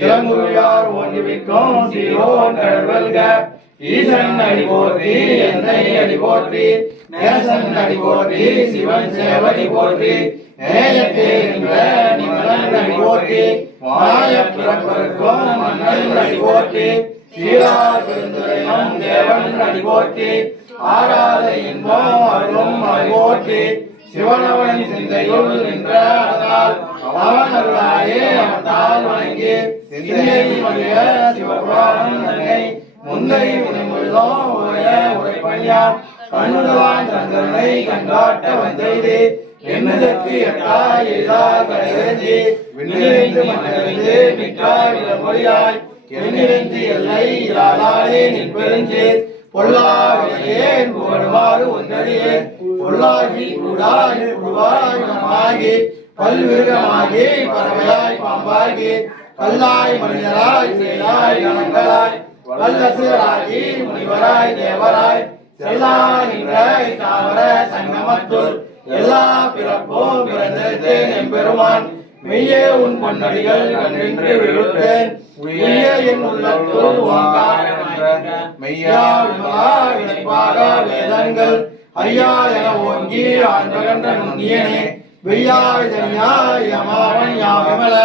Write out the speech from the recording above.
சிலங்குருவியார் ஒன்றுவிக்கும் சீரோன் கடல்வல்க ஈசன் அடி போற்றி என்னை அடி போற்றி நேசன் அடி போற்றி சிவன் சேவடி போற்றி நேயத்தே என்ற நிமலன் அடி போற்றி மாய பிறப்பருக்கும் மன்னன் அடி போற்றி சீரா பெருந்துரையும் தேவன் அடி போற்றி ஆராத இன்பம் அருளும் அடி போற்றி சிவனவன் சிந்தையுள் நின்ற அதால் அவன் அருளாயே அவத்தால் வணங்கி சிந்தை மகிழ சிவபுராணம் தன்னை முந்தை வினைமுள்ளோம் உரைப்பணியா கண்ணுதவான் தந்தனை கண்டாட்ட வந்தெய்து என்னதற்கு எட்டா எதா கடையறிஞ்சி விண்ணிறைந்து மண்ணிறைந்து மிக்காய் விளமொழியாய் எண்ணிறைந்து எல்லை இராதாலே நிற்பெருஞ்சே பொல்லாவினையே புகழுமாறு ஒன்றறியே பொல்லாகி கூடாய் புழுவாய் மனமாகி பல்விருகமாகி பறவையாய் பாம்பாகி கல்லாய் மனிதராய் செயலாய் கணங்களாய் வல்லசுராகி முனிவராய் தேவராய் செல்லா நின்ற தாவர சங்கமத்துள் எல்லா பிறப்போம் பிறந்தேன் எம்பெருமான் மெய்யே உன் பொன்னடிகள் கண்டின்று விழுத்தேன் உய்ய என் உள்ளத்துள் மெய்யா விளைப்பாக வேதங்கள் ஐயா என ஓங்கி ஆண்பகன்ற நுண்ணியனே வெய்யாய் தனியாய் அமாவன் யாமல